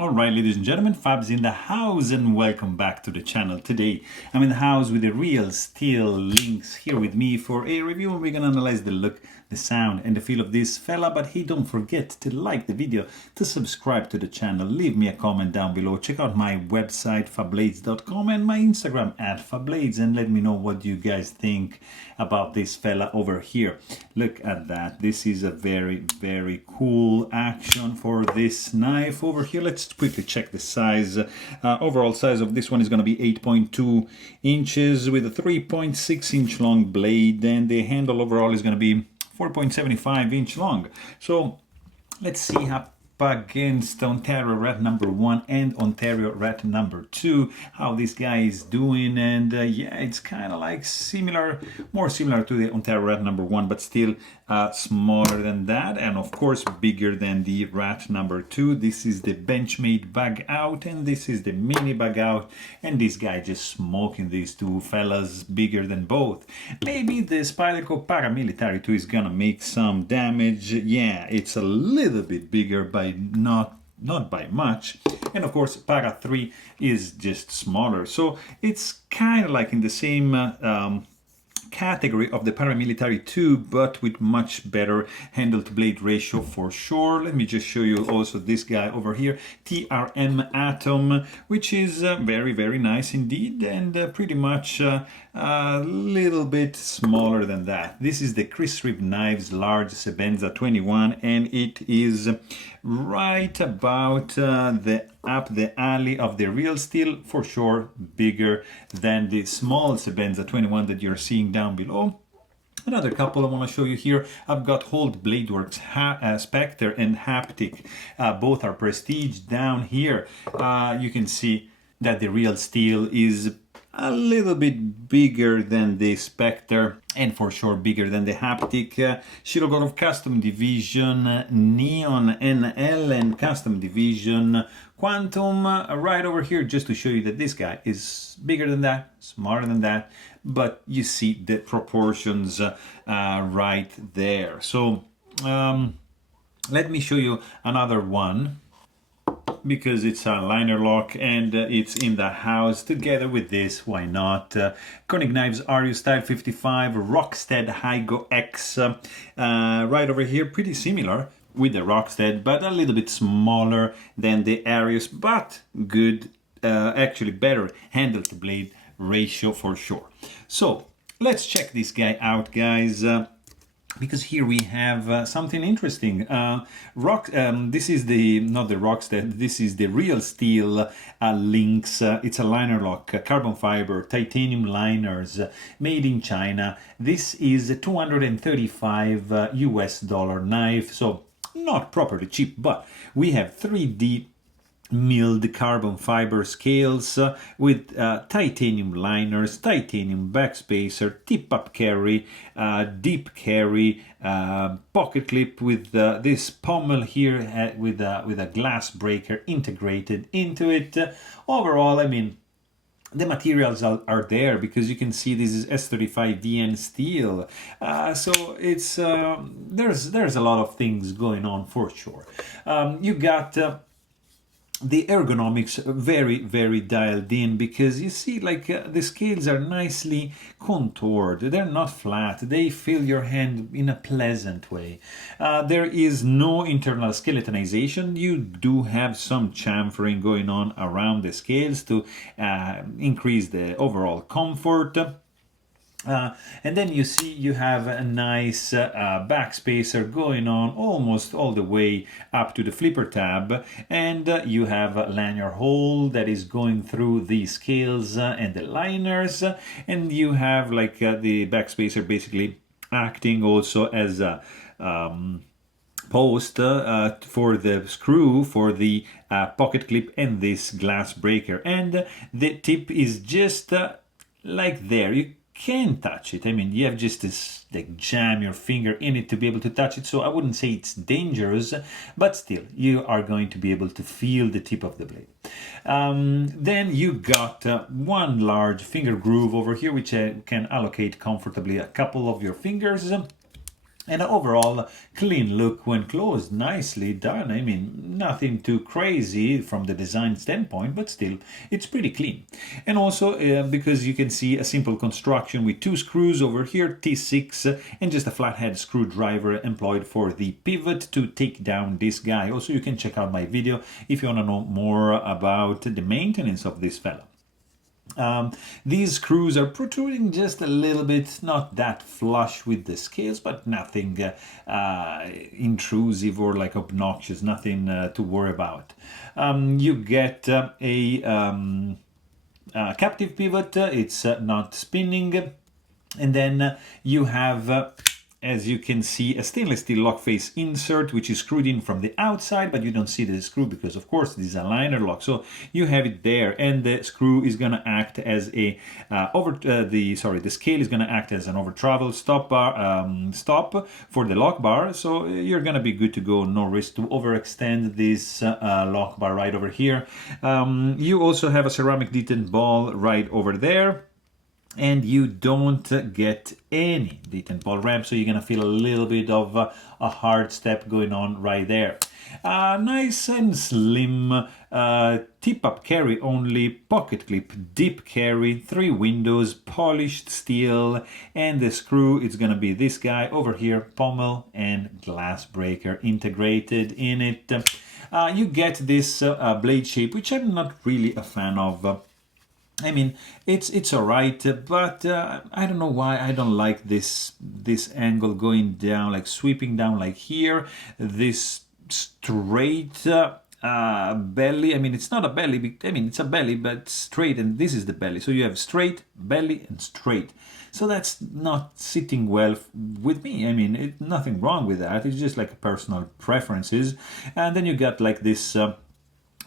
Alright, ladies and gentlemen, Fab's in the house and welcome back to the channel. Today I'm in the house with the Real Steel Lynx here with me for a review, and we're gonna analyze the look, the sound and the feel of this fella. But hey, don't forget to like the video, to subscribe to the channel, leave me a comment down below, check out my website fablades.com and my Instagram at Fablades, and let me know what you guys think about this fella over here. Look at that. This is a very cool action for this knife over here. Let's quickly check the size. Overall size of this one is going to be 8.2 inches with a 3.6 inch long blade, and the handle overall is going to be 4.75 inch long. So let's see up against Ontario Rat number 1 and Ontario Rat number 2 how this guy is doing. And yeah, it's kind of like similar, more similar to the Ontario Rat number 1, but still smaller than that, and of course bigger than the Rat number 2. This is the Benchmade bug out and this is the mini bug out, and this guy just smoking these two fellas, bigger than both. Maybe the Spyderco Paramilitary 2 is gonna make some damage. Yeah, it's a little bit bigger by not by much, and of course Para 3 is just smaller, so it's kind of like in the same category of the Paramilitary 2, but with much better handle to blade ratio for sure. Let me just show you also this guy over here, TRM Atom, which is very nice indeed, and pretty much a little bit smaller than that. This is the Chris Reeve Knives Large Sebenza 21, and it is right about up the alley of the Real Steel, for sure bigger than the small Sebenza 21 that you're seeing down below. Another couple I want to show you here. I've got Hold Bladeworks Spectre and Haptic. Both are prestige down here. You can see that the Real Steel is a little bit bigger than the Spectre, and for sure bigger than the Haptic. Shirogorov Custom Division, Neon NL, and Custom Division Quantum right over here, just to show you that this guy is bigger than that, smaller than that, but you see the proportions right there. So let me show you another one, because it's a liner lock and it's in the house together with this. Why not? Koenig Knives RU Style 55 Rockstead Hygo X right over here, pretty similar with the Rockstead, but a little bit smaller than the Arius, but good, actually better handle to blade ratio for sure. So let's check this guy out, guys, because here we have something interesting. This is the, not the Rockstead, this is the Real Steel Lynx. It's a liner lock, carbon fiber, titanium liners, made in China. This is a $235 US knife, so not properly cheap, but we have 3D milled carbon fiber scales with titanium liners, titanium backspacer, tip-up carry, deep carry, pocket clip with this pommel here with a glass breaker integrated into it. Overall, I mean, the materials are there, because you can see this is S35 VN steel, so it's there's a lot of things going on for sure. You got the ergonomics very dialed in, because you see, like, the scales are nicely contoured, they're not flat, they feel your hand in a pleasant way. There is no internal skeletonization. You do have some chamfering going on around the scales to increase the overall comfort. And then you see you have a nice backspacer going on almost all the way up to the flipper tab, and you have a lanyard hole that is going through the scales and the liners, and you have like the backspacer basically acting also as a post for the screw for the pocket clip and this glass breaker, and the tip is just like there. You can touch it. I mean, you have just this, like, jam your finger in it to be able to touch it, so I wouldn't say it's dangerous, but still you are going to be able to feel the tip of the blade. Then you got one large finger groove over here, which can allocate comfortably a couple of your fingers. And overall, clean look when closed, nicely done. I mean, nothing too crazy from the design standpoint, but still, it's pretty clean. And also, because you can see a simple construction with 2 screws over here, T6, and just a flathead screwdriver employed for the pivot to take down this guy. Also, you can check out my video if you want to know more about the maintenance of this fella. These screws are protruding just a little bit, not that flush with the scales, but nothing intrusive or like obnoxious, nothing to worry about. You get a captive pivot, it's not spinning, and then you have as you can see, a stainless steel lock face insert, which is screwed in from the outside, but you don't see the screw because, of course, this is a liner lock. So you have it there, and the screw is going to act as a the scale is going to act as an over travel stop for the lock bar. So you're going to be good to go. No risk to overextend this lock bar right over here. You also have a ceramic detent ball right over there. And you don't get any detent ball ramp, so you're going to feel a little bit of a hard step going on right there. Nice and slim tip-up carry only, pocket clip, dip carry, 3 windows, polished steel, and the screw is going to be this guy over here, pommel and glass breaker integrated in it. You get this blade shape, which I'm not really a fan of. I mean, it's alright, but I don't know why I don't like this angle going down, like sweeping down like here. This straight belly, I mean, it's not a belly, I mean, it's a belly, but straight, and this is the belly. So you have straight, belly, and straight. So that's not sitting well with me. I mean, nothing wrong with that. It's just like personal preferences. And then you got like this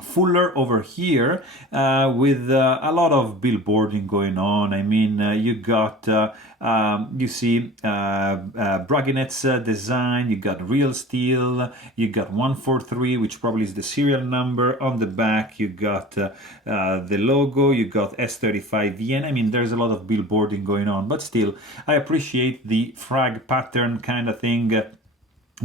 fuller over here with a lot of billboarding going on. I mean, you got you see Braginet's design, you got Real Steel, you got 143, which probably is the serial number. On the back you got the logo, you got S35VN. I mean, there's a lot of billboarding going on, but still I appreciate the frag pattern kind of thing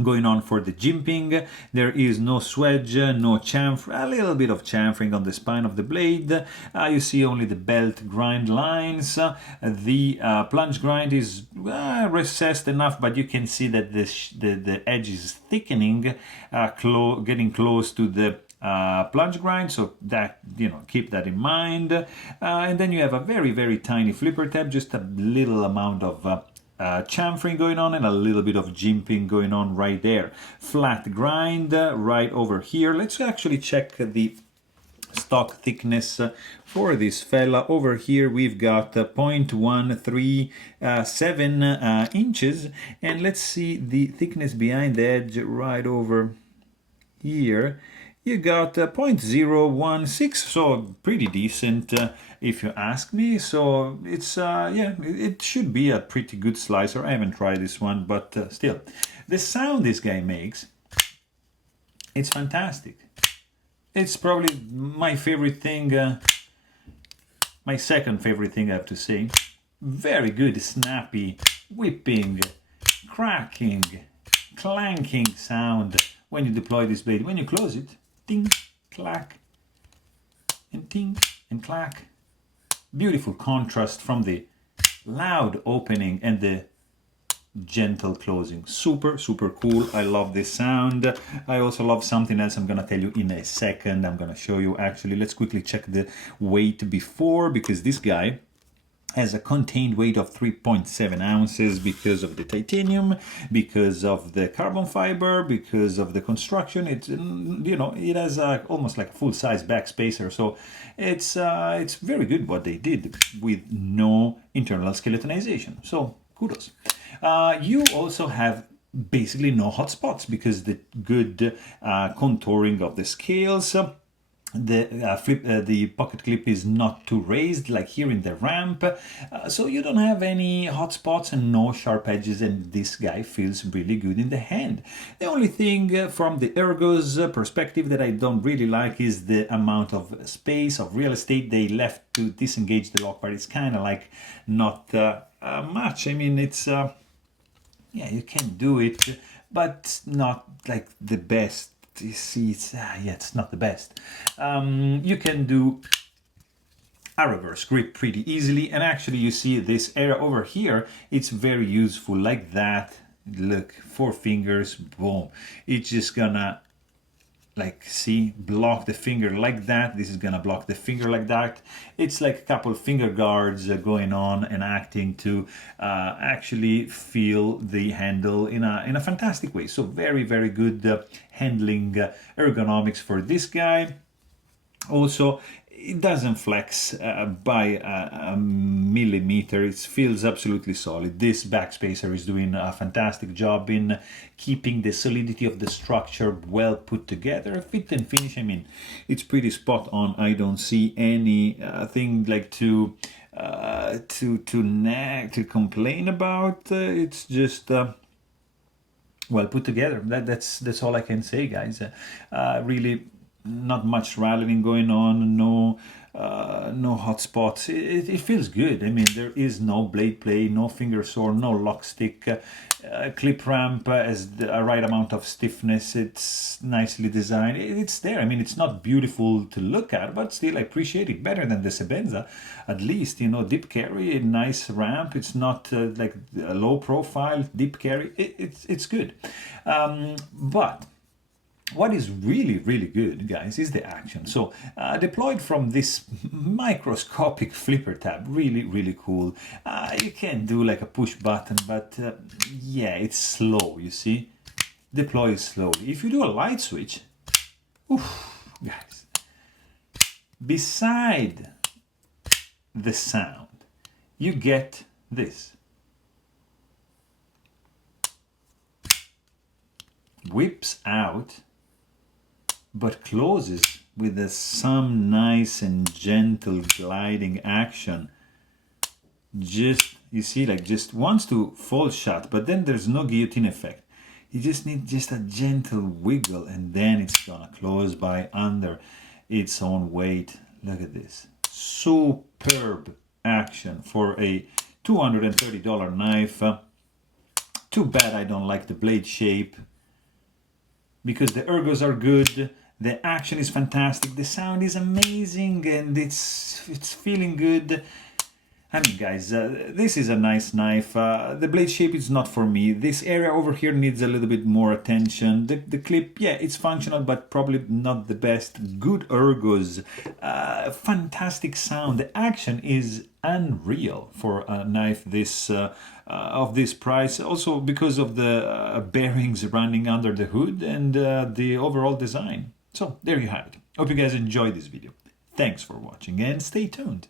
going on for the jimping. There is no swedge, no chamfer, a little bit of chamfering on the spine of the blade. You see only the belt grind lines. The plunge grind is recessed enough, but you can see that the edge is thickening, getting close to the plunge grind, so that, you know, keep that in mind. And then you have a very, very tiny flipper tab, just a little amount of chamfering going on and a little bit of jimping going on right there. Flat grind right over here. Let's actually check the stock thickness for this fella. Over here we've got 0.137 inches, and let's see the thickness behind the edge right over here. You got 0.016, so pretty decent if you ask me. So it's yeah, it should be a pretty good slicer. I haven't tried this one, but still, the sound this guy makes, it's fantastic. It's probably my favorite thing, my second favorite thing I have to say. Very good, snappy, whipping, cracking, clanking sound when you deploy this blade. When you close it, ting, clack, and ting, and clack. Beautiful contrast from the loud opening and the gentle closing. Super, super cool. I love this sound. I also love something else I'm going to tell you in a second. I'm going to show you actually. Let's quickly check the weight before, because this guy has a contained weight of 3.7 ounces because of the titanium, because of the carbon fiber, because of the construction. It's, you know, it has almost like a full-size back spacer, so it's very good what they did with no internal skeletonization. So kudos. You also have basically no hot spots because the good contouring of the scales. The pocket clip is not too raised like here in the ramp, so you don't have any hot spots and no sharp edges, and this guy feels really good in the hand. The only thing from the Ergo's perspective that I don't really like is the amount of space, of real estate they left to disengage the lock bar. It's kind of like not much. I mean, it's yeah, you can do it, but not like the best. You see, it's yeah, it's not the best. You can do a reverse grip pretty easily, and actually you see this area over here, it's very useful like that. Look, 4 fingers, boom, it's just gonna, like, see, block the finger like that. This is gonna block the finger like that. It's like a couple finger guards going on and acting to actually feel the handle in a fantastic way. So very, very good handling ergonomics for this guy. Also, it doesn't flex by a millimeter. It feels absolutely solid. This backspacer is doing a fantastic job in keeping the solidity of the structure well put together. Fit and finish, I mean, it's pretty spot on. I don't see any thing like to nag, to complain about. It's just well put together. That's all I can say, guys. Really, not much rattling going on, no hot spots. It feels good. I mean, there is no blade play, no finger sore, no lock stick. Clip ramp has a right amount of stiffness. It's nicely designed. It's there. I mean, it's not beautiful to look at, but still I appreciate it better than the Sebenza. At least, you know, dip carry, nice ramp. It's not like a low profile dip carry. It's good. But what is really, really good, guys, is the action. So deployed from this microscopic flipper tab, really, really cool. You can do like a push button, but yeah, it's slow, you see. Deploy slowly. If you do a light switch, oof, guys, beside the sound, you get this. Whips out, but closes with some nice and gentle gliding action. Just, you see, like just wants to fall shut, but then there's no guillotine effect. You just need just a gentle wiggle, and then it's gonna close by under its own weight. Look at this. Superb action for a $230 knife. Too bad I don't like the blade shape, because the ergos are good, the action is fantastic, the sound is amazing, and it's feeling good. I mean, guys, this is a nice knife. The blade shape is not for me. This area over here needs a little bit more attention. The clip, yeah, it's functional, but probably not the best. Good ergos, fantastic sound. The action is unreal for a knife this of this price. Also because of the bearings running under the hood and the overall design. So there you have it. Hope you guys enjoyed this video. Thanks for watching and stay tuned.